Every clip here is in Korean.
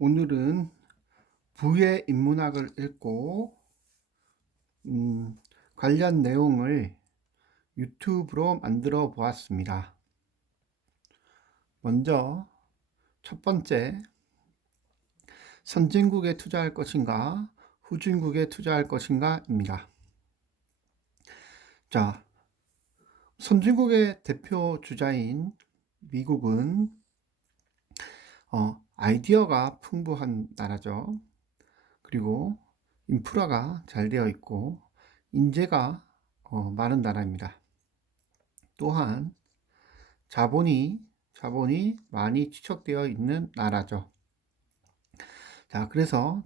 오늘은 부의 인문학을 읽고 관련 내용을 유튜브로 만들어 보았습니다. 먼저 첫 번째, 선진국에 투자할 것인가 후진국에 투자할 것인가입니다. 자, 선진국의 대표 주자인 미국은 아이디어가 풍부한 나라죠. 그리고 인프라가 잘 되어 있고 인재가 많은 나라입니다. 또한 자본이 많이 축적되어 있는 나라죠. 자, 그래서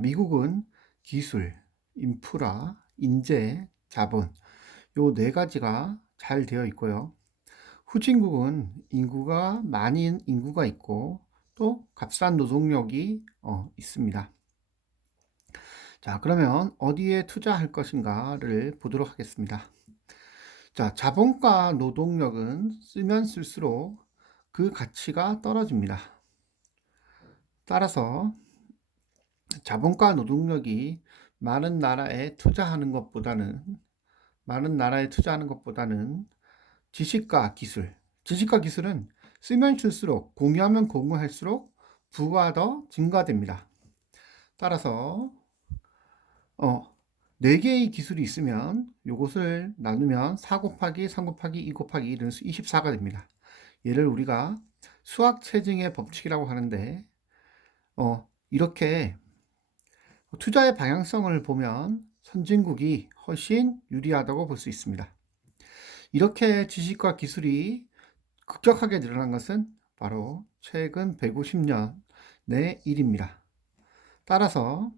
미국은 기술, 인프라, 인재, 자본 요 네 가지가 잘 되어 있고요. 후진국은 많은 인구가 있고 또 값싼 노동력이 있습니다. 자, 그러면 어디에 투자할 것인가를 보도록 하겠습니다. 자, 자본과 노동력은 쓰면 쓸수록 그 가치가 떨어집니다. 따라서 자본과 노동력이 많은 나라에 투자하는 것보다는 지식과 기술은 쓰면 쓸수록 공유하면 공유할수록 부가 더 증가됩니다. 따라서 4개의 기술이 있으면 이것을 나누면 4 곱하기 3 곱하기 2 곱하기 1은 24가 됩니다. 얘를 우리가 수학 체증의 법칙이라고 하는데 이렇게 투자의 방향성을 보면 선진국이 훨씬 유리하다고 볼 수 있습니다. 이렇게 지식과 기술이 급격하게 늘어난 것은 바로 최근 150년 내 일입니다. 따라서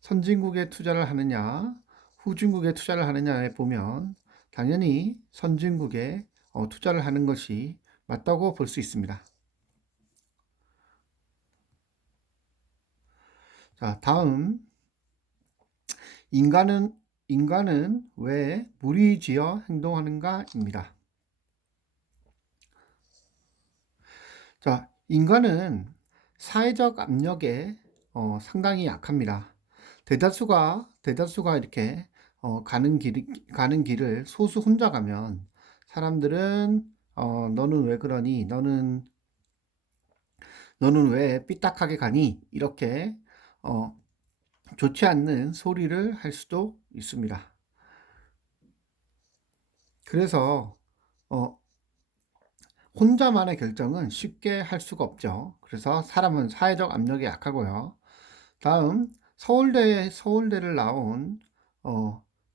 선진국에 투자를 하느냐 후진국에 투자를 하느냐에 보면 당연히 선진국에 투자를 하는 것이 맞다고 볼 수 있습니다. 자, 다음 인간은 왜 무리지어 행동하는가입니다. 자, 인간은 사회적 압력에 상당히 약합니다. 대다수가 이렇게 가는 길을 소수 혼자 가면 사람들은 너는 왜 그러니? 너는 왜 삐딱하게 가니? 이렇게 좋지 않는 소리를 할 수도 있습니다. 그래서 혼자만의 결정은 쉽게 할 수가 없죠. 그래서 사람은 사회적 압력에 약하고요. 다음 서울대를 나온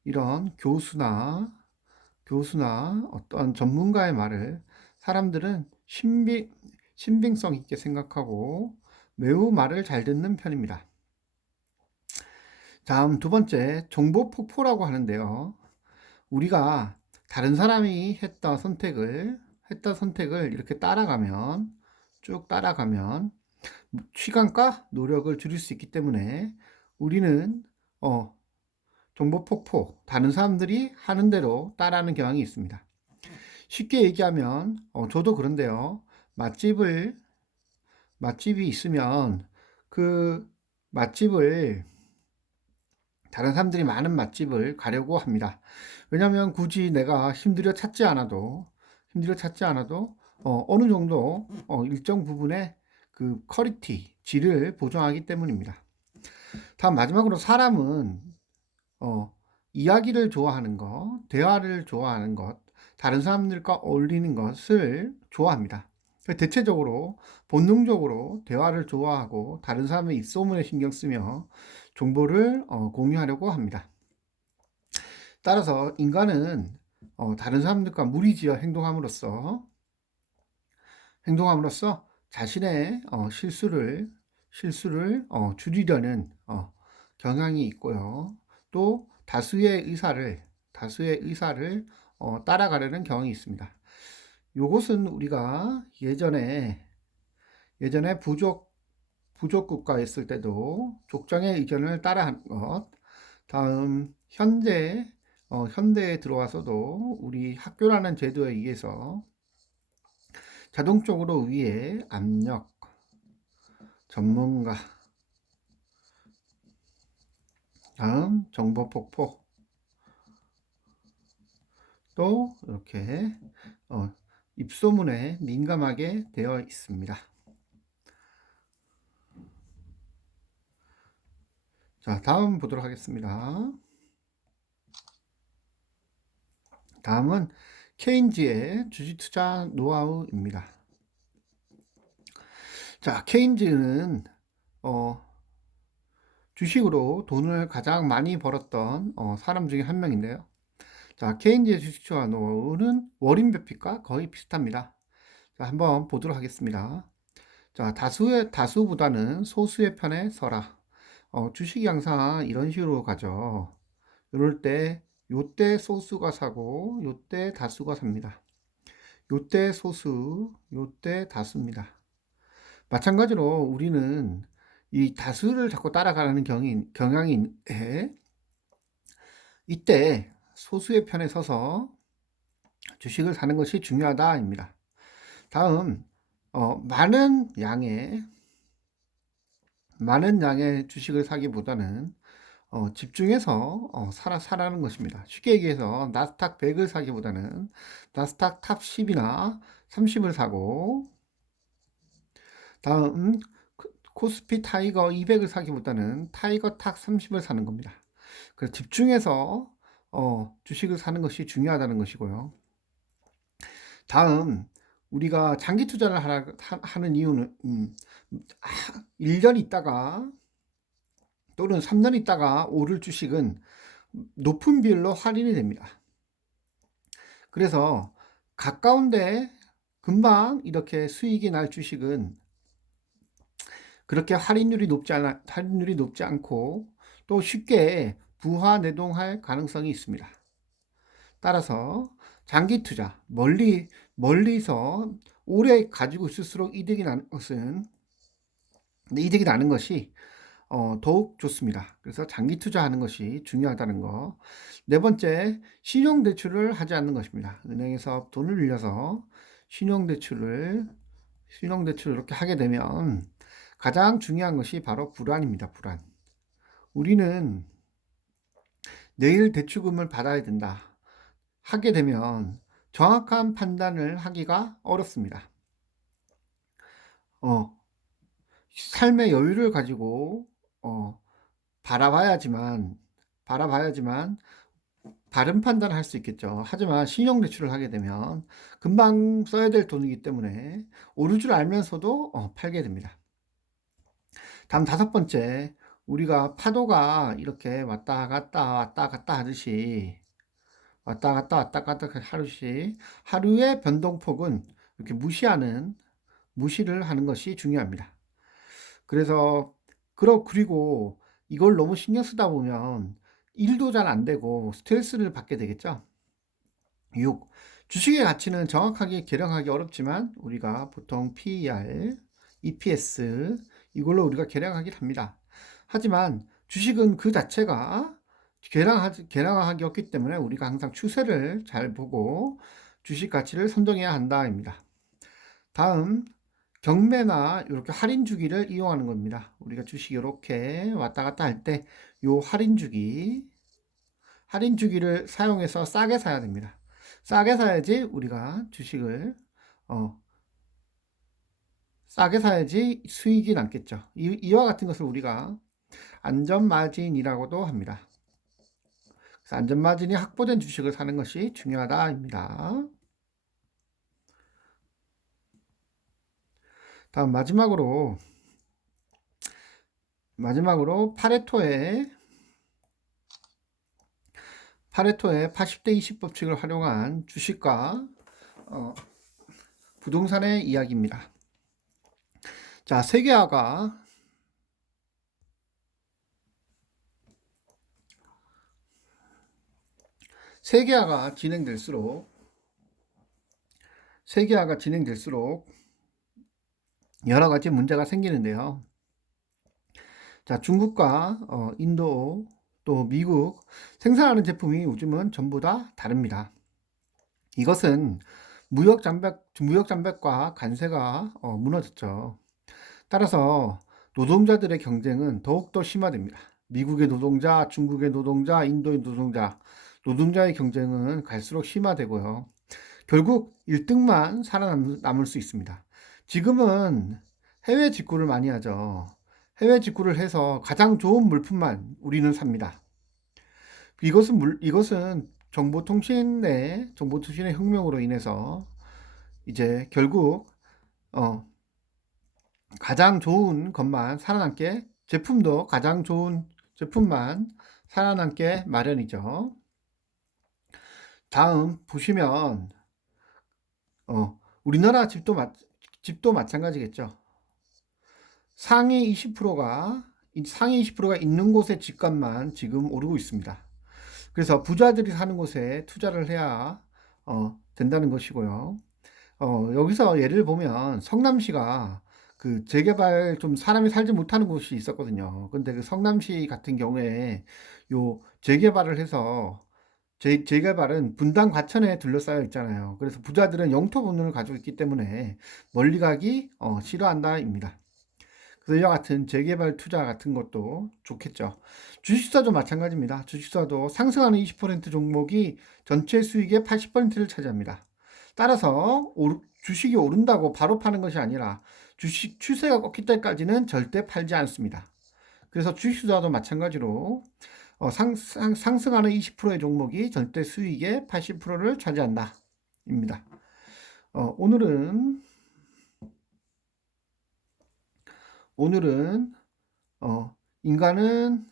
이런 교수나 어떤 전문가의 말을 사람들은 신빙성 있게 생각하고 매우 말을 잘 듣는 편입니다. 다음 두 번째, 정보 폭포라고 하는데요. 우리가 다른 사람이 했던 선택을 이렇게 쭉 따라가면 시간과 노력을 줄일 수 있기 때문에 우리는 정보 폭포, 다른 사람들이 하는 대로 따라하는 경향이 있습니다. 쉽게 얘기하면 저도 그런데요. 맛집이 있으면 그 맛집을 다른 사람들이 많은 맛집을 가려고 합니다. 왜냐하면 굳이 내가 힘들여 찾지 않아도 어느 정도 일정 부분의 그 퀄리티, 질을 보장하기 때문입니다. 다음 마지막으로 사람은 이야기를 좋아하는 것, 대화를 좋아하는 것, 다른 사람들과 어울리는 것을 좋아합니다. 대체적으로 본능적으로 대화를 좋아하고 다른 사람의 입소문에 신경 쓰며 정보를 공유하려고 합니다. 따라서 인간은 다른 사람들과 무리지어 행동함으로써 자신의 실수를 줄이려는 경향이 있고요. 또 다수의 의사를 따라가려는 경향이 있습니다. 요것은 우리가 예전에 부족 국가였을 때도 족장의 의견을 따라한 것, 다음 현대에 들어와서도 우리 학교라는 제도에 의해서 자동적으로 위에 전문가. 다음 정보 폭포. 또 이렇게 입소문에 민감하게 되어 있습니다. 자, 다음 보도록 하겠습니다. 다음은 케인즈의 주식 투자 노하우입니다. 자, 케인즈는 주식으로 돈을 가장 많이 벌었던 사람 중에 한 명인데요. 자, 케인즈의 주식 투자 노하우는 워린 버핏과 거의 비슷합니다. 자, 한번 보도록 하겠습니다. 자, 다수보다는 소수의 편에 서라. 주식이 항상 이런 식으로 가죠. 이럴 때 요때 소수가 사고 요때 다수가 삽니다. 요때 소수, 요때 다수입니다. 마찬가지로 우리는 이 다수를 자꾸 따라가는 경향이 해. 이때 소수의 편에 서서 주식을 사는 것이 중요하다입니다. 다음 많은 양의 주식을 사기보다는 집중해서 사라는 것입니다. 쉽게 얘기해서 나스닥 100을 사기보다는 나스닥 탑 10이나 30을 사고, 다음 코스피 타이거 200을 사기보다는 타이거 탁 30을 사는 겁니다. 그래서 집중해서 주식을 사는 것이 중요하다는 것이고요. 다음 우리가 장기 투자를 하는 이유는 1년 있다가 또는 3년 있다가 오를 주식은 높은 비율로 할인이 됩니다. 그래서 가까운데 금방 이렇게 수익이 날 주식은 그렇게 할인율이 높지 않고 또 쉽게 부하 내동할 가능성이 있습니다. 따라서 장기 투자, 멀리서 오래 가지고 있을수록 이득이 나는 것이 더욱 좋습니다. 그래서 장기 투자하는 것이 중요하다는 거. 네 번째, 신용대출을 하지 않는 것입니다. 은행에서 돈을 빌려서 신용대출을 이렇게 하게 되면 가장 중요한 것이 바로 불안입니다. 불안. 우리는 내일 대출금을 받아야 된다 하게 되면 정확한 판단을 하기가 어렵습니다. 삶의 여유를 가지고 바라봐야지만 바른 판단을 할 수 있겠죠. 하지만 신용대출을 하게 되면 금방 써야 될 돈이기 때문에 오를 줄 알면서도 팔게 됩니다. 다음 다섯 번째, 우리가 파도가 이렇게 왔다 갔다 하듯이 하루의 변동폭은 이렇게 무시를 하는 것이 중요합니다. 그래서 그리고 이걸 너무 신경 쓰다 보면 일도 잘 안 되고 스트레스를 받게 되겠죠. 6. 주식의 가치는 정확하게 계량하기 어렵지만 우리가 보통 PER, EPS 이걸로 우리가 계량하긴 합니다. 하지만 주식은 그 자체가 계량하기 없기 때문에 우리가 항상 추세를 잘 보고 주식 가치를 선정해야 한다입니다. 다음 경매나 이렇게 할인 주기를 이용하는 겁니다. 우리가 주식 이렇게 왔다 갔다 할 때 요 할인 주기를 사용해서 싸게 사야 됩니다. 싸게 사야지 우리가 주식을 싸게 사야지 수익이 남겠죠. 이와 같은 것을 우리가 안전마진이라고도 합니다. 그래서 안전마진이 확보된 주식을 사는 것이 중요하다입니다. 다음 마지막으로 파레토의 80대 20 법칙을 활용한 주식과 부동산의 이야기입니다. 자, 세계화가 진행될수록 여러 가지 문제가 생기는데요. 자, 중국과 인도 또 미국 생산하는 제품이 요즘은 전부 다 다릅니다. 이것은 무역 장벽과 관세가 무너졌죠. 따라서 노동자들의 경쟁은 더욱더 심화됩니다. 미국의 노동자, 중국의 노동자, 인도의 노동자, 노동자의 경쟁은 갈수록 심화되고요. 결국 1등만 살아남을 수 있습니다. 지금은 해외 직구를 많이 하죠. 해외 직구를 해서 가장 좋은 물품만 우리는 삽니다. 이것은 정보통신의 혁명으로 인해서 이제 결국 가장 좋은 것만 살아남게, 제품도 가장 좋은 제품만 살아남게 마련이죠. 다음 보시면 우리나라 집도 마찬가지겠죠. 상위 20%가 있는 곳의 집값만 지금 오르고 있습니다. 그래서 부자들이 사는 곳에 투자를 해야 된다는 것이고요. 여기서 예를 보면 성남시가 그 재개발 좀 사람이 살지 못하는 곳이 있었거든요. 근데 그 성남시 같은 경우에 요 재개발을 해서 재개발은 분당 과천에 둘러싸여 있잖아요. 그래서 부자들은 영토 본능을 가지고 있기 때문에 멀리 가기 싫어한다입니다. 그래서 이와 같은 재개발 투자 같은 것도 좋겠죠. 주식투자도 마찬가지입니다. 주식투자도 상승하는 20% 종목이 전체 수익의 80%를 차지합니다. 따라서 주식이 오른다고 바로 파는 것이 아니라 주식 추세가 꺾일 때까지는 절대 팔지 않습니다. 그래서 주식투자도 마찬가지로 상승하는 20%의 종목이 전체 수익의 80%를 차지한다 입니다. 오늘은 인간은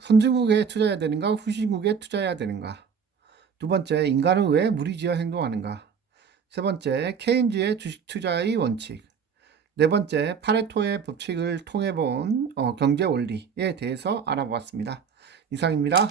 선진국에 투자해야 되는가 후진국에 투자해야 되는가, 두 번째 인간은 왜 무리지어 행동하는가, 세 번째 케인즈의 주식 투자의 원칙, 네 번째 파레토의 법칙을 통해 본 경제 원리에 대해서 알아보았습니다. 이상입니다.